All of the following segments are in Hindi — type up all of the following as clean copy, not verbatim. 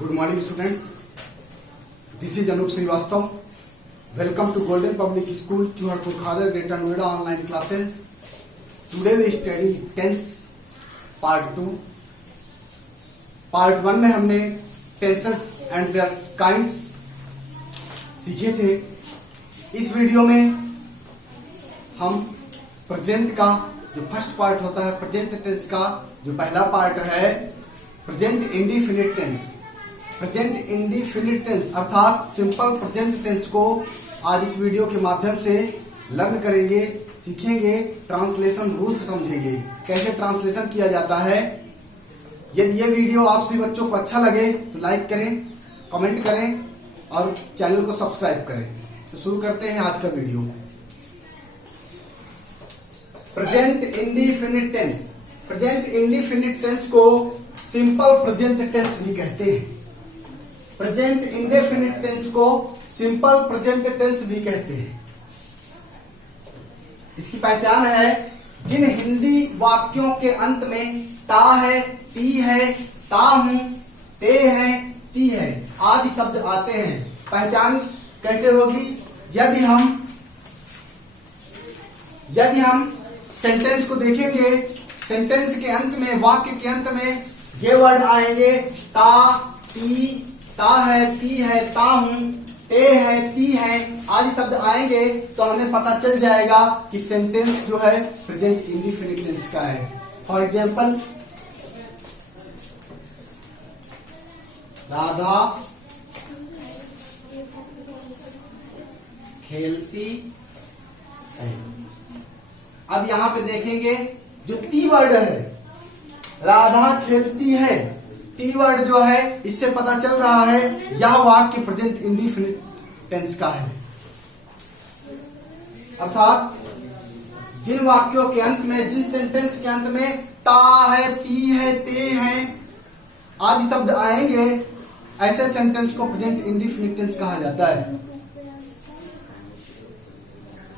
Good morning, students. This is Anup Srivastava. Welcome to Golden Public School, Chuharpur Khadar, Greater Noida online classes. Today we study tense part 2. Part 1 में हमने tenses and their kinds सीखे थे. इस वीडियो में हम प्रेजेंट का जो फर्स्ट पार्ट होता है, प्रेजेंट टेंस का जो पहला पार्ट है, present indefinite tense. Present indefinite tense अर्थात सिंपल प्रेजेंट टेंस को आज इस वीडियो के माध्यम से लर्न करेंगे, सीखेंगे, ट्रांसलेशन रूल्स समझेंगे, कैसे ट्रांसलेशन किया जाता है. यदि ये वीडियो आप सभी बच्चों को अच्छा लगे तो लाइक करें, कमेंट करें और चैनल को सब्सक्राइब करें. तो शुरू करते हैं आज का video. Present indefinite tense. Present indefinite tense को सिंपल प्रेजेंट टेंस भी कहते हैं. प्रेजेंट इंडेफिनिट टेंस को सिंपल प्रेजेंट टेंस भी कहते हैं. इसकी पहचान है, जिन हिंदी वाक्यों के अंत में ता है, ती है, ता हूं, ते है, ती है आदि शब्द आते हैं. पहचान कैसे होगी? यदि हम सेंटेंस को देखेंगे, सेंटेंस के अंत में, वाक्य के अंत में ये वर्ड आएंगे, ता, ती, ता है, ती है, ता हूं, ते है, ती है आदि शब्द आएंगे तो हमें पता चल जाएगा कि सेंटेंस जो है प्रेजेंट इंडिफिनिट टेंस का है. फॉर एग्जाम्पल, राधा खेलती है. अब यहां पे देखेंगे जो टी वर्ड है, राधा खेलती है, टी वर्ड जो है, इससे पता चल रहा है यह वाक्य प्रेजेंट इंडिफिनिट टेंस का है. अर्थात जिन वाक्यों के अंत में, जिन सेंटेंस के अंत में ता है, ती है, ते है आदि शब्द आएंगे, ऐसे सेंटेंस को प्रेजेंट इंडिफिनिट टेंस कहा जाता है.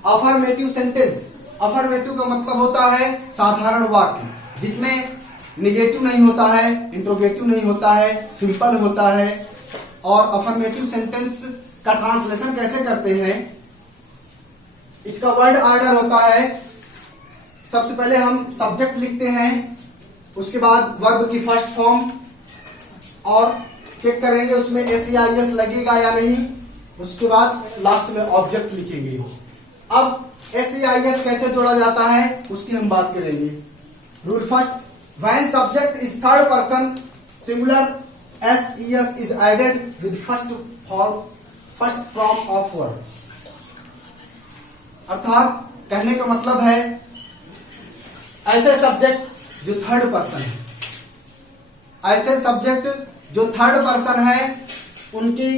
Affirmative sentence. अफर्मेटिव का मतलब होता है साधारण वाक्य जिसमें निगेटिव नहीं होता है, इंट्रोगेटिव नहीं होता है, सिंपल होता है. और अफर्मेटिव सेंटेंस का ट्रांसलेशन कैसे करते हैं? इसका वर्ड ऑर्डर होता है, सबसे पहले हम सब्जेक्ट लिखते हैं, उसके बाद वर्ब की फर्स्ट फॉर्म और चेक करेंगे उसमें एस लगेगा या नहीं, उसके बाद लास्ट में ऑब्जेक्ट लिखेंगे. अब एस कैसे जोड़ा जाता है उसकी हम बात करेंगे. Rule first, when subject is third person singular, ses is added with first form of word. अर्थात कहने का मतलब है ऐसे सब्जेक्ट जो थर्ड पर्सन है, ऐसे सब्जेक्ट जो थर्ड पर्सन है उनकी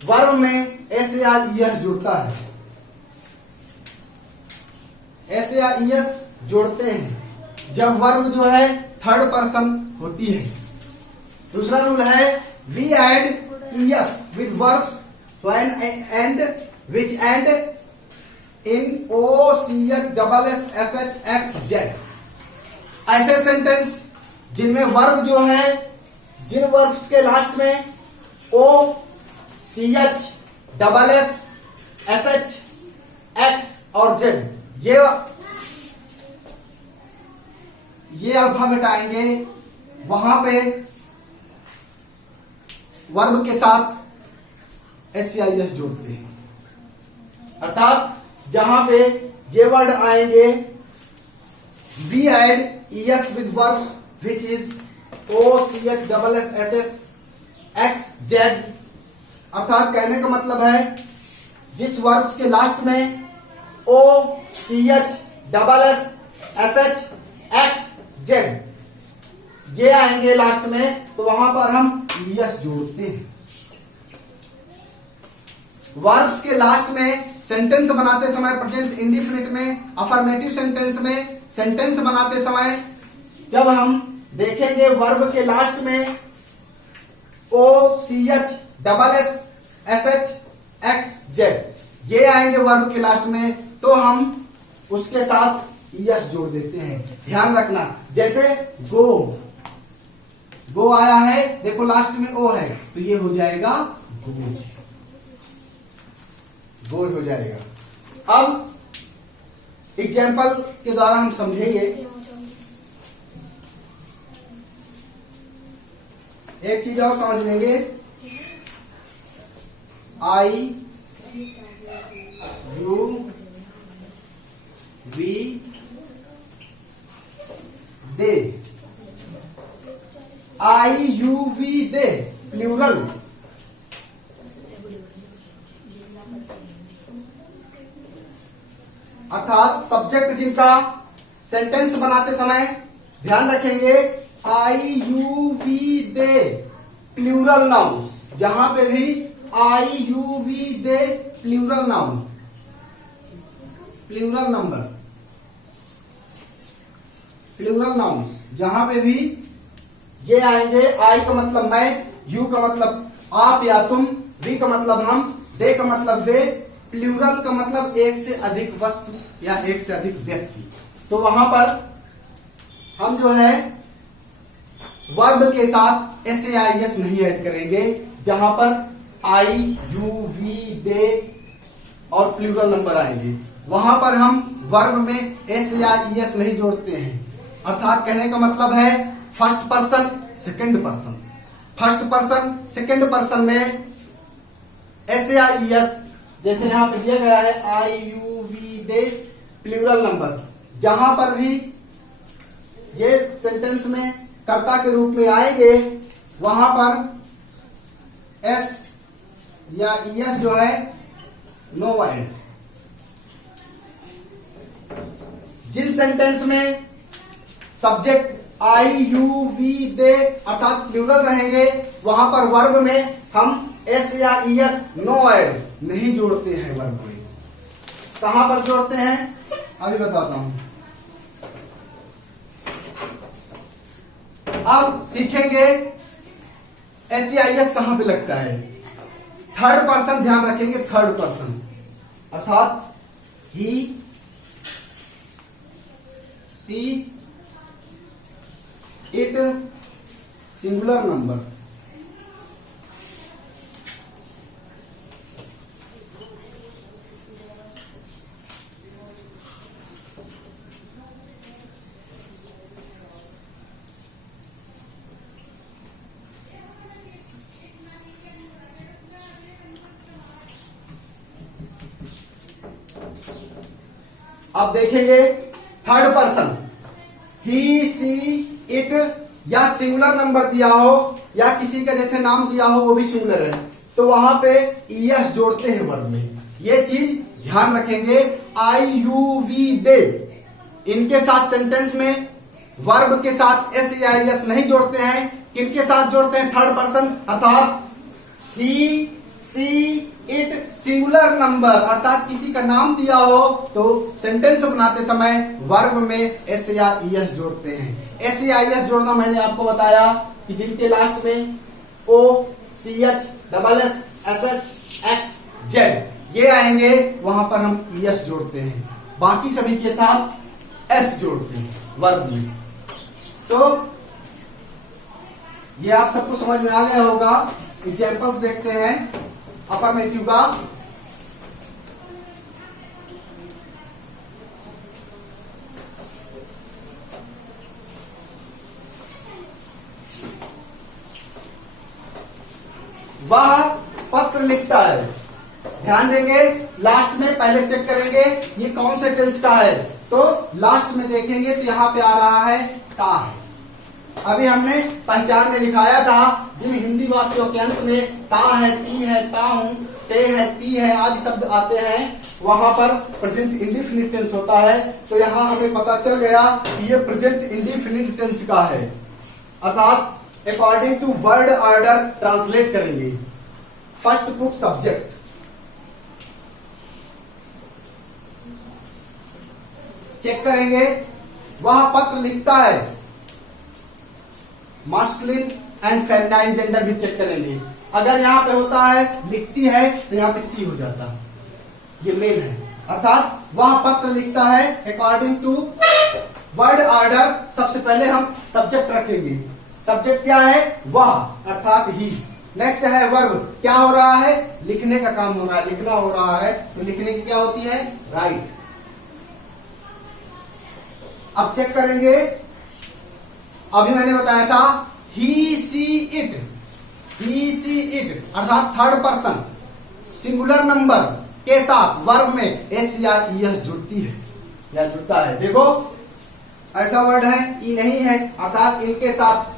वर्ब में एस या ईएस जुड़ता है. एस या ईएस जोड़ते हैं जब वर्ब जो है थर्ड पर्सन होती है. दूसरा रूल है, we add ES with verbs when and which end in OCHSSXZ. ऐसे सेंटेंस जिनमें वर्ब जो है, जिन वर्ब्स के लास्ट में OCHSSX और Z ये अल्फाबेट आएंगे, वहां पे वर्ब के साथ एस जोड़ते हैं. अर्थात जहां पे ये वर्ड आएंगे, we add ES with verbs which is OCHSSXZ. अर्थात कहने का मतलब है जिस वर्ब्स के लास्ट में OCHSSXZ ये आएंगे लास्ट में, तो वहां पर हम ईएस जोड़ते हैं. वर्ब्स के लास्ट में सेंटेंस बनाते समय, प्रेजेंट इंडिफिनिट में, अफर्मेटिव सेंटेंस में सेंटेंस बनाते समय जब हम देखेंगे वर्ब के लास्ट में OCHSSXZ ये आएंगे वर्ब के लास्ट में, तो हम उसके साथ ईएस जोड़ देते हैं. ध्यान रखना, जैसे गो, गो आया है, देखो लास्ट में ओ है, तो ये हो जाएगा गोज, गोज हो जाएगा। अब एग्जाम्पल के द्वारा हम समझेंगे। एक चीज और समझ लेंगे, I you we they, I you we they plural, अर्थात सब्जेक्ट जिनका सेंटेंस बनाते समय ध्यान रखेंगे I you we they plural noun, जहां पे भी I you we they plural noun, plural number, plural nouns, जहां पे भी ये आएंगे, आई का मतलब मैं, यू का मतलब आप या तुम, वी का मतलब हम, दे का मतलब वे, प्लूरल का मतलब एक से अधिक वस्तु या एक से अधिक व्यक्ति। तो वहां पर हम जो है वर्ब के साथ SAIS नहीं ऐड करेंगे, जहां पर आई यू वी दे और प्लूरल नंबर आएंगे, वहां पर हम वर्ब में SAIS नहीं जोड़ते हैं। अर्थात कहने का मतलब है first person second person, first person second person में SAIS, जैसे यहां पे दिया गया है I you we they plural number, जहां पर भी ये सेंटेंस में कर्ता के रूप में आएंगे, वहां पर S या ES जो है नो ऐड। जिन सेंटेंस में सब्जेक्ट आई यू वी दे अर्थात प्लूरल रहेंगे, वहां पर वर्ब में हम S या ES नो ऐड नहीं जोड़ते हैं। वर्ब में कहां पर जोड़ते हैं अभी बताता हूं। अब सीखेंगे SAIS कहां पे लगता है। थर्ड पर्सन ध्यान रखेंगे, थर्ड पर्सन अर्थात ही सी इट सिंगुलर नंबर, अब देखेंगे third person he she it या सिंगुलर नंबर दिया हो या किसी का जैसे नाम दिया हो वो भी सिंगुलर है, तो वहां पे ES जोड़ते हैं वर्ब में। ये चीज ध्यान रखेंगे। आई यू वी दे इनके साथ सेंटेंस में वर्ब के साथ SAIS नहीं जोड़ते हैं, किनके साथ जोड़ते हैं, थर्ड पर्सन अर्थात ही सी इट सिंगुलर नंबर अर्थात किसी का नाम दिया हो तो सेंटेंस बनाते समय वर्ब में SAIS जोड़ते हैं। SAIS जोड़ना मैंने आपको बताया कि जिनके लास्ट में O CH SS SH X Z ये आएंगे, वहां पर हम ES जोड़ते हैं, बाकी सभी के साथ S जोड़ते हैं वर्ब में। तो ये आप सबको समझ में आ गया होगा। एग्जाम्पल्स देखते हैं अफर्मेटिव का। वह पत्र लिखता है, ध्यान देंगे लास्ट में पहले चेक करेंगे ये कौन से टेंस का है, तो लास्ट में देखेंगे तो यहां पे आ रहा है ता है। अभी हमने पहचान में लिखाया था जिन हिंदी वाक्यों के अंत में ता है, ती है, ता हूं, ते है, ती है आदि शब्द आते हैं, वहां पर प्रेजेंट इंडिफिनिट टेंस होता है। तो यहां हमें पता चल गया कि ये प्रेजेंट इंडिफिनिट टेंस का है, अर्थात according to word order translate करेंगे। फर्स्ट प्रूफ सब्जेक्ट, चेक करेंगे वह पत्र लिखता है, मास्कुलिन एंड फेमिनाइन जेंडर भी चेक करेंगे। अगर यहां पे होता है लिखती है तो यहां पे सी हो जाता, ये मेल है, अर्थात वह पत्र लिखता है। अकॉर्डिंग टू वर्ड ऑर्डर सबसे पहले हम सब्जेक्ट रखेंगे, सब्जेक्ट क्या है? वह, अर्थात ही। नेक्स्ट है वर्ब, क्या हो रहा है? लिखने का काम हो रहा है, लिखना हो रहा है, तो लिखने की क्या होती है? राइट। अब चेक करेंगे, अभी मैंने बताया था he she it, he she it अर्थात थर्ड पर्सन सिंगुलर नंबर के साथ वर्ब में एस या ईएस जुड़ती है या जुड़ता है। देखो ऐसा वर्ड है, ई नहीं है, अर्थात इनके साथ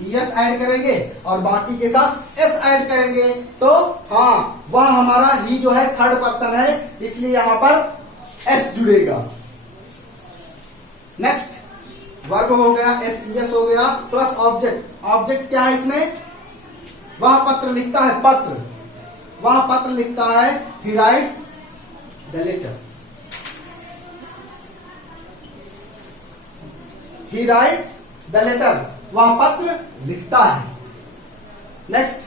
ईएस ऐड करेंगे और बाकी के साथ एस ऐड करेंगे, तो हाँ वह हमारा ही जो है थर्ड पर्सन है, इसलिए यहां पर एस जुड़ेगा। नेक्स्ट वर्ब हो गया, एस ईएस हो गया, प्लस ऑब्जेक्ट। ऑब्जेक्ट क्या है इसमें? वह पत्र लिखता है, पत्र, वह पत्र लिखता है, he writes the letter, he writes the letter, वह पत्र लिखता है। नेक्स्ट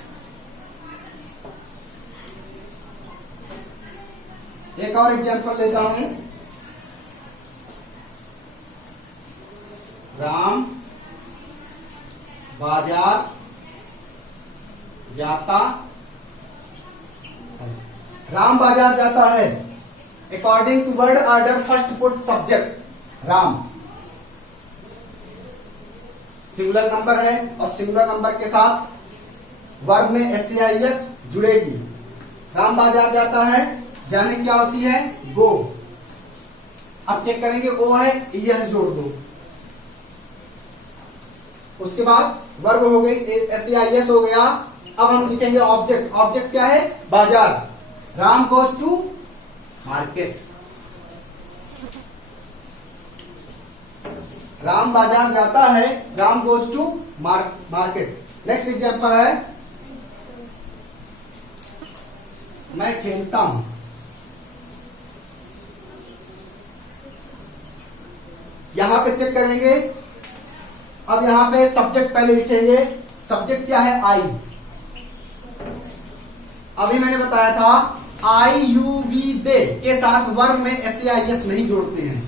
एक और एग्जांपल लेता हूं, राम बाजार जाता, राम बाजार जाता है। According to word order first put subject Ram, singular number है और सिंगुलर नंबर के साथ वर्ब में एस या एस जुड़ेगी। राम बाजार जाता है, जाने क्या होती है? गो। अब चेक करेंगे, ओ है, एस जोड़ दो। उसके बाद वर्ब हो गई, एस या एस हो गया। अब हम लिखेंगे ऑब्जेक्ट। ऑब्जेक्ट क्या है? बाजार। Ram goes to market, Ram बाजार जाता है, Ram goes to market. Next example है, मैं खेलता हूं। यहां पे चेक करेंगे, अब यहां पे सब्जेक्ट पहले लिखेंगे। सब्जेक्ट क्या है? आई। अभी मैंने बताया था आई यू वी दे के साथ वर्ब में एस या एस नहीं जोड़ते हैं,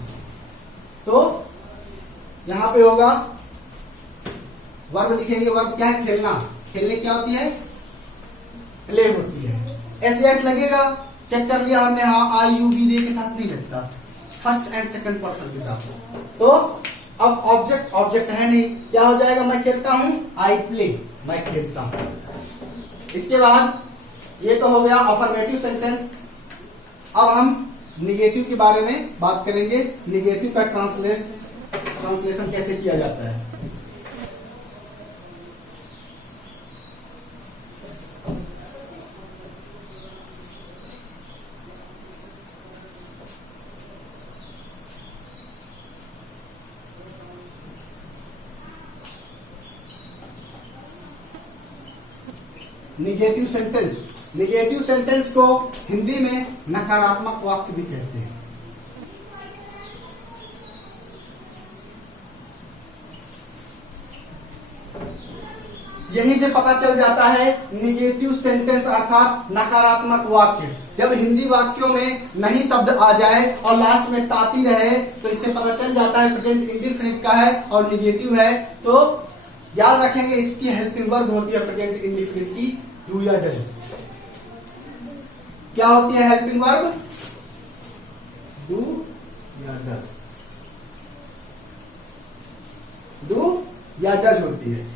तो यहां पे होगा वर्ब लिखेंगे। वर्ब क्या है? खेलना। खेलने क्या होती है? प्ले होती है। एस या एस लगेगा, चेक कर लिया हमने, हाँ आई यू वी दे के साथ नहीं लगता, फर्स्ट एंड सेकंड पर्सन के साथ। तो अब ऑब्जेक्ट, ऑब्जेक्ट है नहीं, क्या हो जाएगा? मैं खेलता हूं, आई प्ले, मैं खेलता हूं। इसके बाद ये तो हो गया अफर्मेटिव सेंटेंस। अब हम निगेटिव के बारे में बात करेंगे। निगेटिव का ट्रांसलेशन कैसे किया जाता है। निगेटिव सेंटेंस, निगेटिव सेंटेंस को हिंदी में नकारात्मक वाक्य भी कहते हैं। यहीं से पता चल जाता है निगेटिव सेंटेंस अर्थात नकारात्मक वाक्य। जब हिंदी वाक्यों में नहीं शब्द आ जाए और लास्ट में ताती रहे, तो इससे पता चल जाता है प्रेजेंट इंडिफिनिट का है और निगेटिव है। तो याद रखेंगे, इसकी हेल्पिंग वर्ब होती है प्रेजेंट इंडिफिनिट की, डू या डज। क्या होती है हेल्पिंग वर्ब? डू या डज, डू या डज होती है।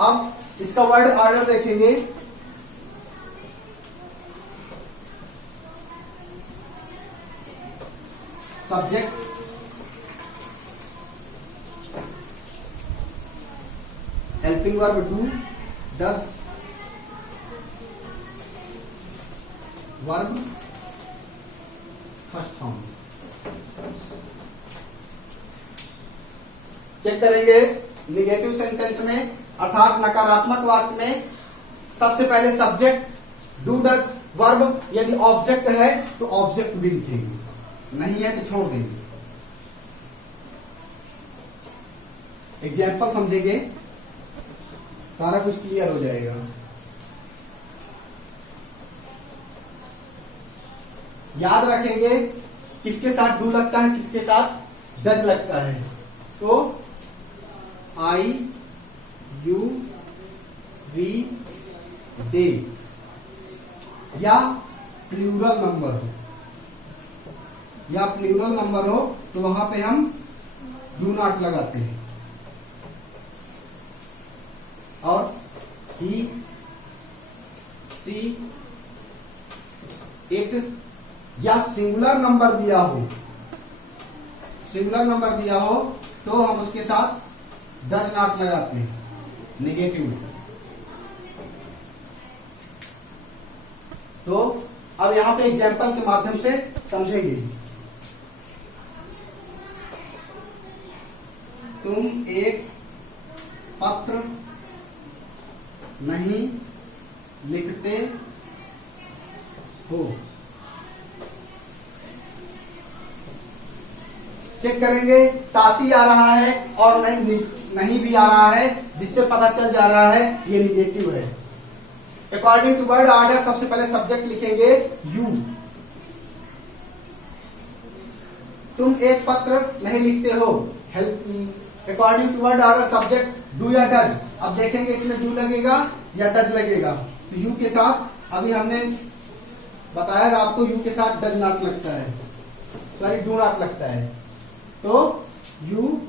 अब इसका वर्ड ऑर्डर देखेंगे। Subject, helping verb do, does, verb first form. Check करेंगे निगेटिव सेंटेंस में अर्थात नकारात्मक वाक्य में सबसे पहले सब्जेक्ट डू डज वर्ब। यदि ऑब्जेक्ट है तो ऑब्जेक्ट भी लिखेंगे, नहीं है तो छोड़ देंगे। एग्जाम्पल समझेंगे, सारा कुछ क्लियर हो जाएगा। याद रखेंगे किसके साथ डू लगता है, किसके साथ डज लगता है। तो आई यू वी दे, या प्लूरल नंबर हो, या प्लूरल नंबर हो तो वहां पे हम डू नॉट लगाते हैं। और ही सी इट, या सिंगुलर नंबर दिया हो, सिंगुलर नंबर दिया हो तो हम उसके साथ डज नॉट लगाते हैं, नेगेटिव। तो अब यहां पे एग्जाम्पल के माध्यम से समझेंगे। तुम एक पत्र नहीं लिखते हो। चेक करेंगे ताती आ रहा है और नहीं भी आ रहा है, जिससे पता चल जा रहा है ये निगेटिव है। अकॉर्डिंग टू वर्ड ऑर्डर सबसे पहले सब्जेक्ट लिखेंगे यू। तुम एक पत्र नहीं लिखते हो, according to word order subject do या डज। अब देखेंगे इसमें डू लगेगा या डज लगेगा। तो यू के साथ अभी हमने बताया आपको यू के साथ डज नॉट लगता है, सॉरी डू नॉट लगता है। तो यू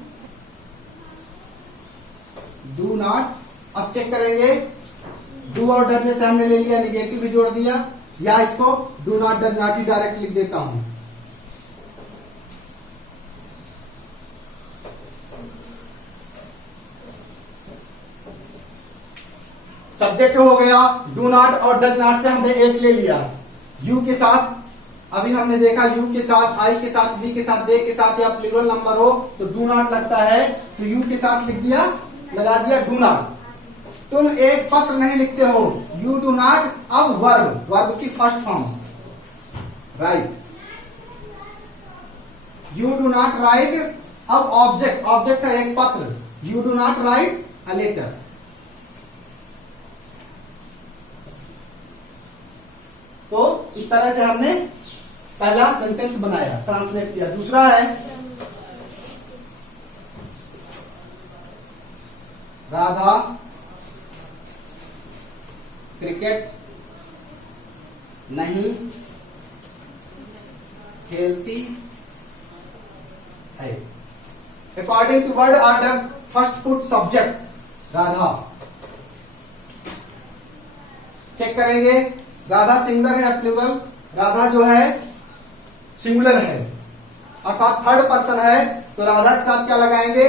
डू नॉट। अब चेक करेंगे डू और डज में से हमने ले लिया निगेटिव भी जोड़ दिया, या इसको do not does not he direct लिख देता हूं। सब्जेक्ट हो गया डू नॉट और डज नॉट से हमने एक ले लिया। यू के साथ अभी हमने देखा यू के साथ, आई के साथ, वी के साथ, दे के साथ या प्लूरल नंबर हो तो डू नॉट लगता है। तो यू के साथ लिख दिया, लगा दिया डू नॉट। तुम एक पत्र नहीं लिखते हो, यू डू नॉट। अब वर्ब, वर्ब की first form write, you do not write. अब ऑब्जेक्ट, ऑब्जेक्ट है एक पत्र, you do not write a letter. तो इस तरह से हमने पहला सेंटेंस बनाया, ट्रांसलेट किया। दूसरा है राधा क्रिकेट नहीं खेलती है। According to word order first put subject Radha. Check करेंगे राधा सिंगुलर है प्लूरल। राधा जो है सिंगुलर है अर्थात थर्ड पर्सन है, तो राधा के साथ क्या लगाएंगे,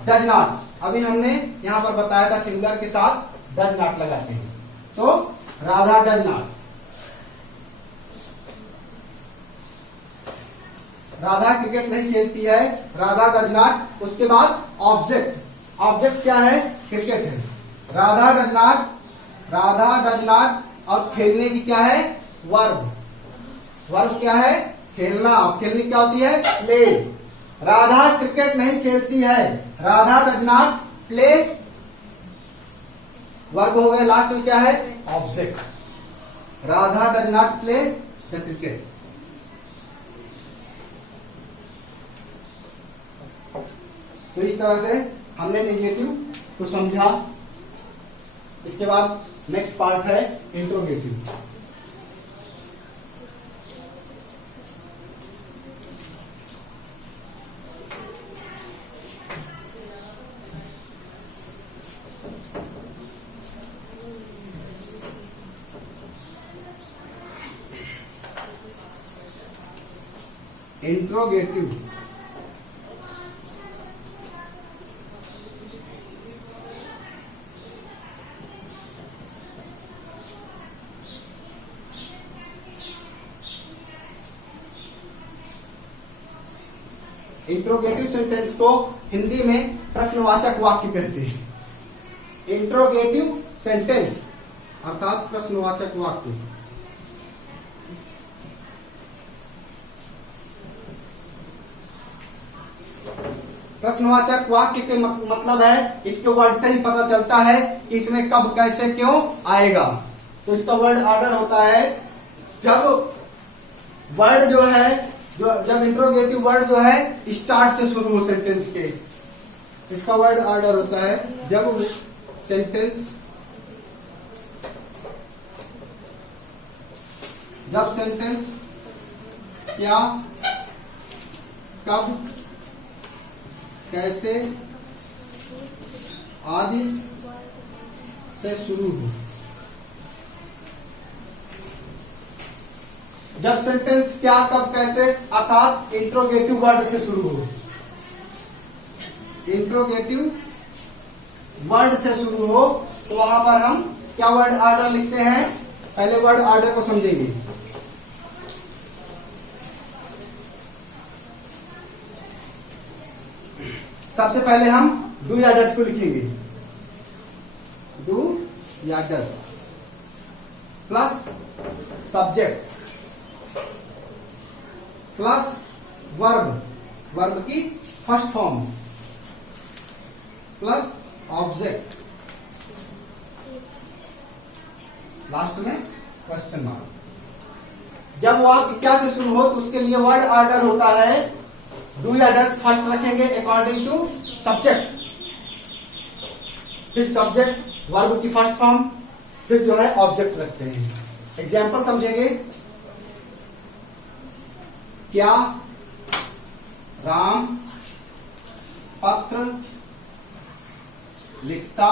डज नॉट। अभी हमने यहां पर बताया था सिंगुलर के साथ डज नॉट लगाते हैं। तो Radha does not, Radha cricket नहीं खेलती है, राधा डज नॉट। उसके बाद ऑब्जेक्ट, ऑब्जेक्ट क्या है, क्रिकेट है। Radha does not, Radha does not. और खेलने की क्या है, वर्ब, वर्ब क्या है, खेलना। खेलने क्या होती है, प्ले। राधा क्रिकेट नहीं खेलती है, Radha does not play. Verb हो गया, लास्ट में क्या है, object. Radha does not play the cricket. तो इस तरह से हमने नेगेटिव को समझा। इसके बाद नेक्स्ट पार्ट है इंट्रोगेटिव। इंट्रोगेटिव इंट्रोगेटिव सेंटेंस को हिंदी में प्रश्नवाचक वाक्य कहते हैं। इंट्रोगेटिव सेंटेंस अर्थात प्रश्नवाचक वाक्य। प्रश्नवाचक वाक्य के मतलब है, इसके वर्ड से ही पता चलता है कि इसमें कब कैसे क्यों आएगा। तो इसका वर्ड ऑर्डर होता है, जब वर्ड जो है, जो जब इंट्रोगेटिव वर्ड जो है स्टार्ट से शुरू हो सेंटेंस के, इसका वर्ड ऑर्डर होता है जब सेंटेंस क्या, कब, कैसे आदि से शुरू हो। जब सेंटेंस क्या, कब, कैसे अर्थात इंट्रोगेटिव वर्ड से शुरू हो, इंट्रोगेटिव वर्ड से शुरू हो, तो वहां पर हम क्या वर्ड ऑर्डर लिखते हैं। पहले वर्ड ऑर्डर को समझेंगे। सबसे पहले हम डू या डज को लिखेंगे। डू या does plus subject plus verb, verb की first form plus object, last में क्वेश्चन मार्क। जब वाक्य क्या से शुरू हो तो उसके लिए वर्ड ऑर्डर होता है डू या डज फर्स्ट रखेंगे अकॉर्डिंग टू सब्जेक्ट, फिर सब्जेक्ट वर्ब की फर्स्ट फॉर्म, फिर जो है ऑब्जेक्ट रखते हैं। एग्जाम्पल समझेंगे। क्या राम पत्र लिखता,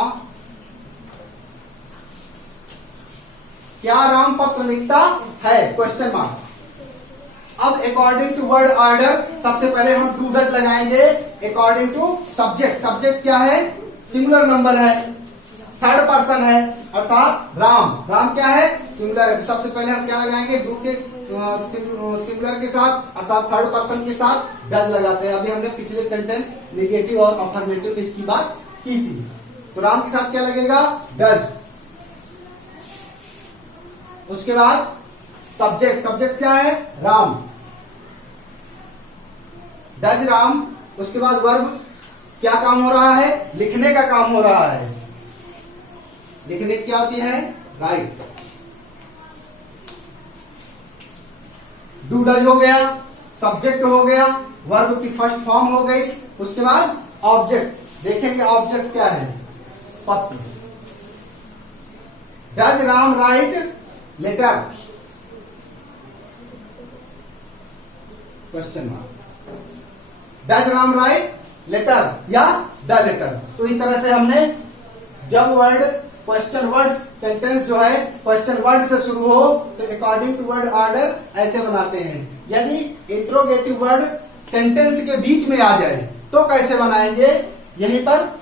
क्या राम पत्र लिखता है, क्वेश्चन मार्क। अब अकॉर्डिंग टू वर्ड ऑर्डर सबसे पहले हम डू डज लगाएंगे अकॉर्डिंग टू सब्जेक्ट। सब्जेक्ट क्या है, सिंगुलर नंबर है, थर्ड पर्सन है, अर्थात राम। राम क्या है, सिंगुलर है। सबसे पहले हम क्या लगाएंगे, डू के सिंगुलर के साथ अर्थात थर्ड पर्सन के साथ डज लगाते हैं। अभी हमने पिछले सेंटेंस निगेटिव और अफर्मेटिव इसकी बात की थी। तो राम के साथ क्या लगेगा, डज। उसके बाद सब्जेक्ट, सब्जेक्ट क्या है, राम, डज राम। उसके बाद वर्ब, क्या काम हो रहा है, लिखने का काम हो रहा है। लिखने क्या होती है, राइट। डू डज हो गया, सब्जेक्ट हो गया, वर्ब की फर्स्ट फॉर्म हो गई। उसके बाद ऑब्जेक्ट, देखेंगे ऑब्जेक्ट क्या है, पत्र। Does Ram write letter, question mark. Does Ram write letter या द लेटर। तो इस तरह से हमने जब वर्ड क्वेश्चन वर्ड सेंटेंस जो है क्वेश्चन वर्ड से शुरू हो तो अकॉर्डिंग टू वर्ड ऑर्डर ऐसे बनाते हैं। यदि इंट्रोगेटिव वर्ड सेंटेंस के बीच में आ जाए तो कैसे बनाएंगे, यहीं पर